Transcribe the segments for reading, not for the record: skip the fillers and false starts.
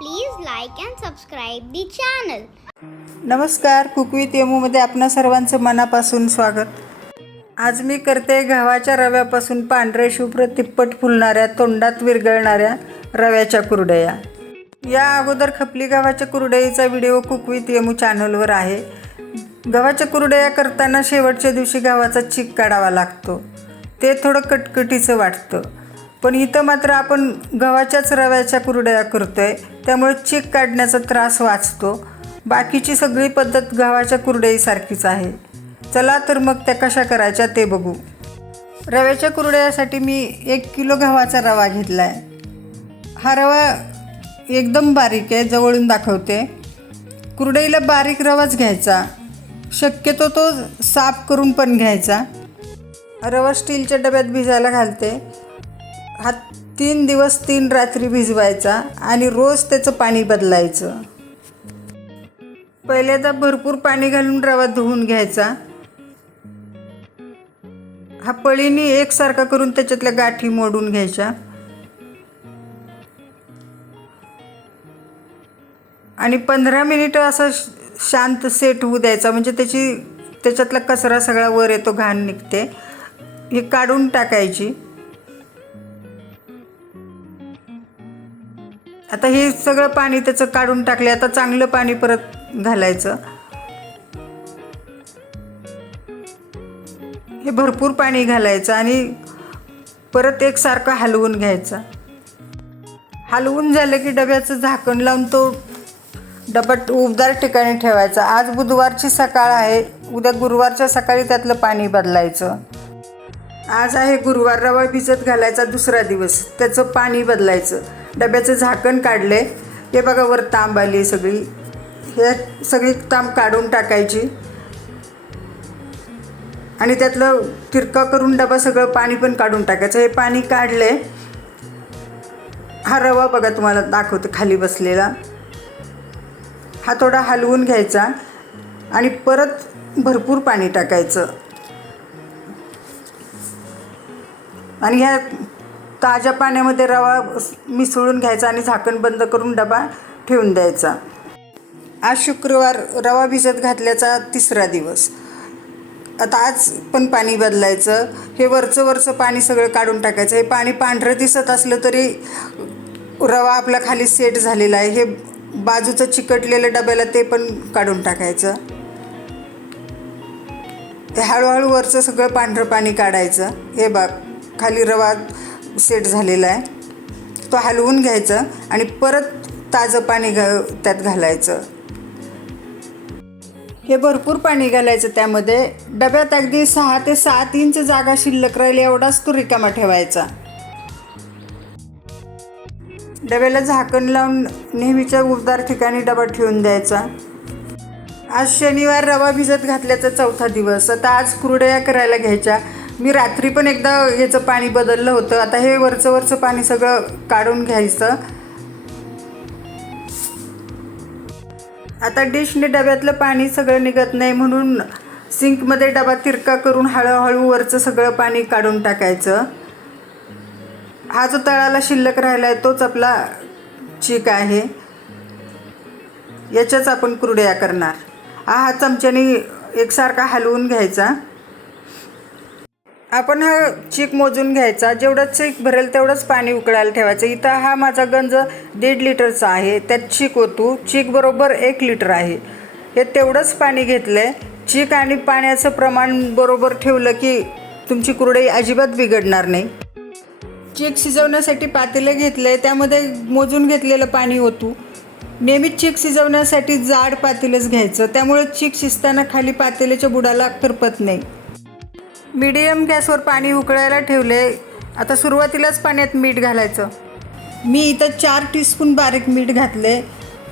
Please like and subscribe the channel. नमस्कार, cook with यमूमध्ये आपणा सर्वांचं मनापासून स्वागत. आज मी करते गव्हाच्या रव्यापासून पांढरे शुभ्र तिप्पट फुलणाऱ्या तोंडात विरघळणाऱ्या रव्याच्या कुरडया. या अगोदर खपली गव्हाच्या कुरडईचा व्हिडिओ कुक विथ यमू चॅनलवर आहे. गव्हाच्या कुरडया करताना शेवटच्या दिवशी गव्हाचा चीक काढावा लागतो. ते थोडं कटकटीचं वाटतं, पण इथं मात्र आपण गव्हाच्याच रव्याच्या कुरडया करतोय, त्यामुळे चीक काढण्याचा त्रास वाचतो. बाकीची सगळी पद्धत गव्हाच्या कुरडईसारखीच आहे. चला तर मग त्या कशा करायच्या ते बघू. रव्याच्या कुरडयासाठी मी 1 किलो गव्हाचा रवा घेतला आहे. हा रवा एकदम बारीक आहे, जवळून दाखवते. कुरडईला बारीक रवाच घ्यायचा, शक्यतो तो साफ करून पण घ्यायचा. रवा स्टीलच्या डब्यात भिजायला घालते. हा 3 दिवस 3 रात्री भिजवायचा आणि रोज त्याचं पाणी बदलायचं. पहिल्यांदा भरपूर पाणी घालून रवा धुवून घ्यायचा. हा पळीने एकसारखा करून त्याच्यातल्या गाठी मोडून घ्यायच्या आणि 15 मिनिटं असं शांत सेट होऊ द्यायचा, म्हणजे त्याच्यातला कचरा सगळा वर येतो, घाण निघते. हे काढून टाकायची. आता हे सगळं पाणी त्याचं काढून टाकले. आता चांगलं पाणी परत घालायचं. हे भरपूर पाणी घालायचं आणि परत एकसारखं हलवून घ्यायचं. हलवून झालं की डब्याचं झाकण लावून तो डबा उबदार ठिकाणी ठेवायचा. आज बुधवारची सकाळ आहे, उद्या गुरुवारच्या सकाळी त्यातलं पाणी बदलायचं. आज आहे गुरुवार, रवा भिजत घालायचा दुसरा दिवस, त्याचं पाणी बदलायचं. डब्याचं झाकण काढले. हे बघा वर तांब आली सगळी. हे सगळी तांब काढून टाकायची आणि त्यातलं तिरका करून डबा सगळं पाणी पण काढून टाकायचं. हे पाणी काढले. हा रवा बघा तुम्हाला दाखवते खाली बसलेला. हा थोडा हलवून घ्यायचा आणि परत भरपूर पाणी टाकायचं आणि ह्या ताज्या पाण्यामध्ये रवा मिसळून घ्यायचा आणि झाकण बंद करून डबा ठेवून द्यायचा. आज शुक्रवार, रवा भिजत घातल्याचा 3रा दिवस. आता आज पण पाणी बदलायचं. हे वरचं पाणी सगळं काढून टाकायचं. हे पाणी पांढरं दिसत असलं तरी रवा आपला खाली सेट झालेला आहे. हे बाजूचं चिकटलेलं डब्याला ते पण काढून टाकायचं. हे हळूहळू वरचं सगळं पांढरं पाणी काढायचं. हे बघ खाली रवा सेट झालेला आहे, तो हलवून घ्यायचं आणि परत ताजं पाणी त्यात घालायचं. हे भरपूर पाणी घालायचं त्यामध्ये. डब्यात अगदी 6 ते 7 इंच जागा शिल्लक राहील एवढाच तो रिकामा ठेवायचा. डब्याला झाकण लावून नेहमीच्या उबदार ठिकाणी डबा ठेवून द्यायचा. आज शनिवार, रवा भिजत घातल्याचा 4था दिवस. आता आज कुरडया करायला घ्यायच्या. मी रात्री पण एकदा याचं पाणी बदललं होतं. आता हे वरचं पाणी सगळं काढून घ्यायचं. आता डिशने डब्यातलं पाणी सगळं निघत नाही म्हणून सिंकमध्ये डबा तिरका करून हळूहळू वरचं सगळं पाणी काढून टाकायचं. हा जो तळाला शिल्लक राहिला आहे तोच आपला चीक आहे. याच्याच आपण कुरडया करणार. हा चमच्याने एकसारखा हलवून घ्यायचा. आपण हा चीक मोजून घ्यायचा. जेवढं चीक भरेल तेवढंच पाणी उकळायला ठेवायचं. इथं हा माझा गंज 1.5 लिटरचा आहे. त्यात चीक ओतू. चीक बरोबर 1 लिटर आहे. हे तेवढंच पाणी घेतलं आहे. चीक आणि पाण्याचं प्रमाण बरोबर ठेवलं की तुमची कुरडई अजिबात बिघडणार नाही. चीक शिजवण्यासाठी पातेलं घेतलं आहे, त्यामध्ये मोजून घेतलेलं पाणी ओतू. नेहमीच चीक शिजवण्यासाठी जाड पातेलंच घ्यायचं, त्यामुळे चीक शिजताना खाली पातेल्याच्या बुडाला करपत नाही. मीडियम गॅसवर पाणी उकळायला ठेवले. आता सुरुवातीलाच पाण्यात मीठ घालायचं. मी इथं 4 टीस्पून बारीक मीठ घातले.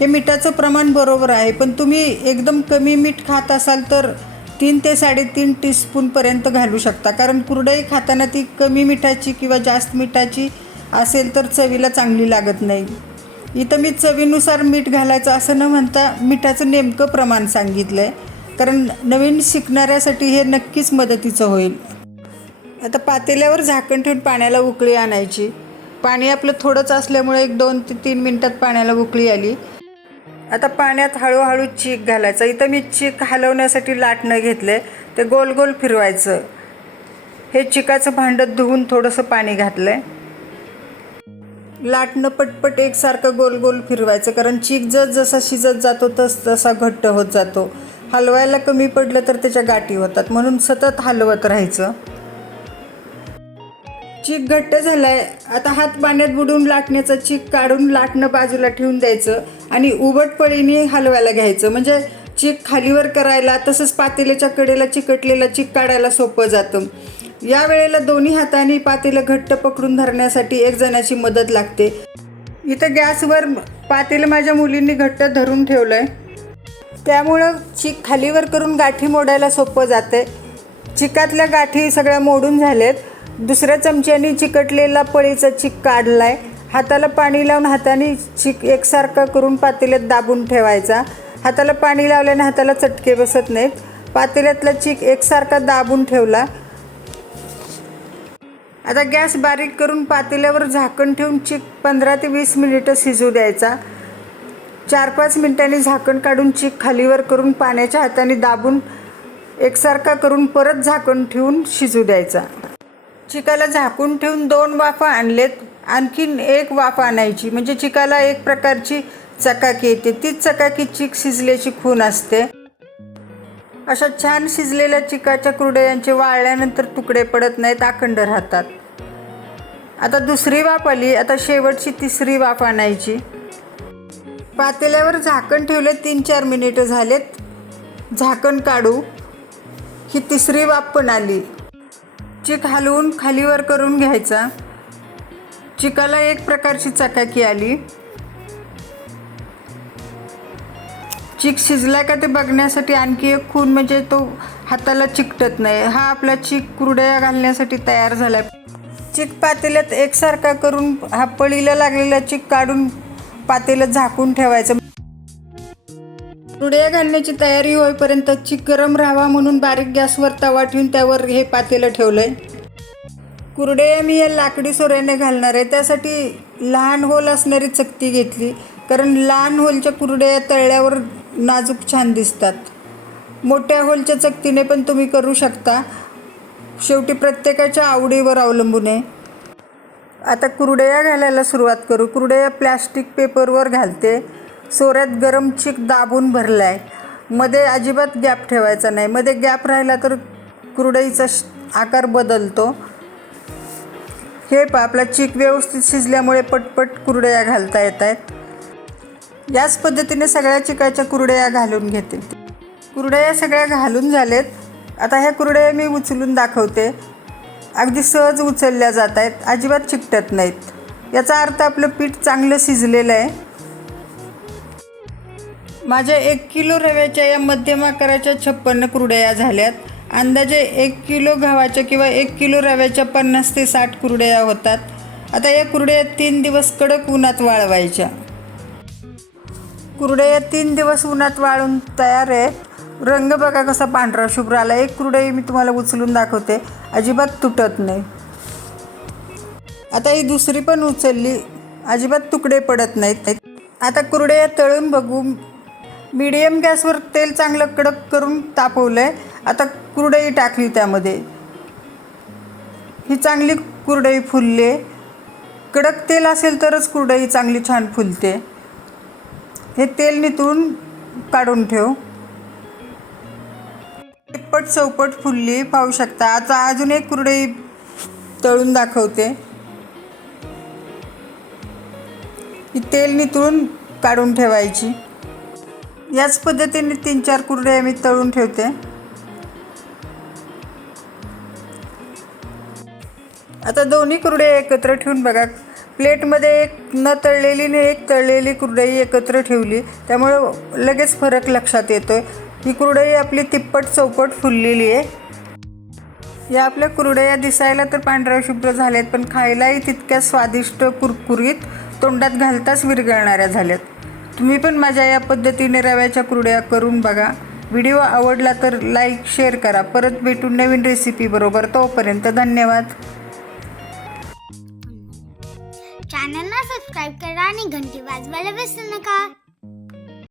हे मिठाचं प्रमाण बरोबर आहे, पण तुम्ही एकदम कमी मीठ खात असाल तर 3 ते 3.5 टीस्पूनपर्यंत घालू शकता, कारण कुरडई खाताना ती कमी मिठाची किंवा जास्त मिठाची असेल तर चवीला चांगली लागत नाही. इथं मी चवीनुसार मीठ घालायचं असं न म्हणता मिठाचं नेमकं प्रमाण सांगितलं आहे, कारण नवीन शिकणाऱ्यासाठी हे नक्कीच मदतीचं होईल. आता पातेल्यावर झाकण ठेवून पाण्याला उकळी आणायची. पाणी आपलं थोडंच असल्यामुळे 1-2 ते 3 मिनटात पाण्याला उकळी आली. आता पाण्यात हळूहळू चीक घालायचा. इथं मी चीक हलवण्यासाठी लाटणं घेतलं, ते गोल गोल फिरवायचं. हे चिकाचं भांडं धुवून थोडंसं पाणी घातलं आहे. लाटणं पटपट एकसारखं गोल गोल फिरवायचं, कारण चीक जसा शिजत जातो तसा घट्ट होत जातो. हलवायला कमी पडलं तर त्याच्या गाठी होतात, म्हणून सतत हलवत राहायचं. चीक घट्ट झाला आहे. आता हात पाण्यात बुडवून लाटण्याचा चीक काढून लाटणं बाजूला ठेवून द्यायचं आणि उभट पळीने हलवायला घ्यायचं. म्हणजे चीक खालीवर करायला, तसंच पातेल्याच्या कडेला चिकटलेला चीक काढायला सोपं जातं. या वेळेला दोन्ही हातांनी पातेलं घट्ट पकडून धरण्यासाठी एक जणाची मदत लागते. इथं गॅसवर पातेलं माझ्या मुलींनी घट्ट धरून ठेवलं आहे, त्यामुळं चीक खालीवर करून गाठी मोडायला सोपं जाते. चिकातल्या गाठी सगळ्या मोडून झालेत. दुसऱ्या चमच्याने चिकटलेला पळीचा चीक काढला आहे. हाताला पाणी लावून हाताने चीक एकसारखा करून पातेल्यात दाबून ठेवायचा. हाताला पाणी लावल्याने हाताला चटके बसत नाहीत. पातेल्यातला चीक एकसारखा दाबून ठेवला. आता गॅस बारीक करून पातेल्यावर झाकण ठेवून चीक 15 ते 20 मिनिटं शिजू द्यायचा. 4-5 मिनिटांनी झाकण काढून चीक खालीवर करून पाण्याच्या हाताने दाबून एकसारखा करून परत झाकण ठेवून शिजू द्यायचा. चिकाला झाकून ठेवून 2 वाफा आणलेत. आणखीन 1 वाफ आणायची, म्हणजे चिकाला एक प्रकारची चकाकी येते. तीच चकाकी चीक शिजल्याची खूण असते. अशा छान शिजलेल्या चिकाच्या कुरडयांचे वाळल्यानंतर तुकडे पडत नाहीत, अखंड राहतात. आता दुसरी वाफ आली. आता शेवटची 3री वाफ आणायची. पातेल्यावर झाकण ठेवले. 3-4 मिनिटं झालेत. झाकण काढू. ही 3री वाफ पण आली. चीक हलवून खालीवर करून घ्यायचा. चिकाला एक प्रकारची चकाकी आली. चीक शिजला का ते बघण्यासाठी आणखी एक खूण, म्हणजे तो हाताला चिकटत नाही. हा आपला चीक कुरडया घालण्यासाठी तयार झाला आहे. चीक पातेल्यात एकसारखा करून हा पळीला लागलेला चीक काढून पातेलं झाकून ठेवायचं. कुरडया घालण्याची तयारी होईपर्यंत चीक गरम राहावा म्हणून बारीक गॅसवर तवा ठेवून त्यावर हे पातेलं ठेवलं आहे. कुरडया मी या लाकडी सोऱ्याने घालणार आहे. त्यासाठी लहान होल असणारी चकती घेतली, कारण लहान होलच्या कुरडया तळल्यावर नाजूक छान दिसतात. मोठ्या होलच्या चकतीने पण तुम्ही करू शकता. शेवटी प्रत्येकाच्या आवडीवर अवलंबून आहे. आता कुरडया घालायला सुरुवात करू. कुरडया प्लॅस्टिक पेपरवर घालते. सोऱ्यात गरम चीक दाबून भरला आहे. मध्ये अजिबात गॅप ठेवायचा नाही. मध्ये गॅप राहिला तर कुरडईचा आकार बदलतो. हे आपला चीक व्यवस्थित शिजल्यामुळे पटपट कुरडया घालता येत आहेत. याच पद्धतीने सगळ्या चिकाच्या कुरडया घालून घेते. कुरडया सगळ्या घालून झालेत. आता ह्या कुरडया मी उचलून दाखवते. अगदी सहज उचलल्या जात आहेत, अजिबात चिकटत नाहीत. याचा अर्थ आपलं पीठ चांगलं शिजलेलं आहे. माझ्या 1 किलो रव्याच्या या मध्यम आकाराच्या 56 कुरडया झाल्यात. अंदाजे 1 किलो गव्हाच्या किंवा 1 किलो रव्याच्या 50 ते 60 कुरडया होतात. आता या कुरडया 3 दिवस कडक उन्हात वाळवायच्या. कुरडया 3 दिवस उन्हात वाळून तयार आहे. रंग बघा कसा पांढरा शुभ्र आला. एक कुरडई मी तुम्हाला उचलून दाखवते, अजिबात तुटत नाही. आता ही दुसरी पण उचलली, अजिबात तुकडे पडत नाहीत. आता कुरडया तळून बघू. मीडियम गॅसवर तेल चांगलं कडक करून तापवलं आहे. आता कुरडई टाकली त्यामध्ये. ही चांगली कुरडई फुलली आहे. कडक तेल असेल तरच कुरडई चांगली छान फुलते. हे तेल नितळून काढून ठेव. तिप्पट चौपट फुलली, पाहू शकता. आता अजून एक कुरडई तळून दाखवते. ही तेल नितळून काढून ठेवायची. याच पद्धतीने 3-4 कुरडया मी तळून ठेवते. आता दोन्ही कुरडया एकत्र ठेवून बघा. प्लेटमध्ये एक न तळलेली आणि एक तळलेली कुरडई एकत्र ठेवली, त्यामुळं लगेच फरक लक्षात येतोय. ही कुरडई आपली तिप्पट चौपट फुललेली आहे. या आपल्या कुरडया दिसायला तर पांढऱ्या शुभ्र झाल्यात, पण खायलाही तितक्या स्वादिष्ट, कुरकुरीत, तोंडात घालताच विरघळणाऱ्या झाल्यात. तुम्ही पण माझ्या या पद्धतीने रव्याच्या कुरडया करून बघा. व्हिडिओ आवडला तर लाईक शेअर करा. परत भेटू नवीन रेसिपी बरोबर. तोपर्यंत धन्यवाद. सबस्क्राईब करा आणि घंटी वाजवायला विसरू नका.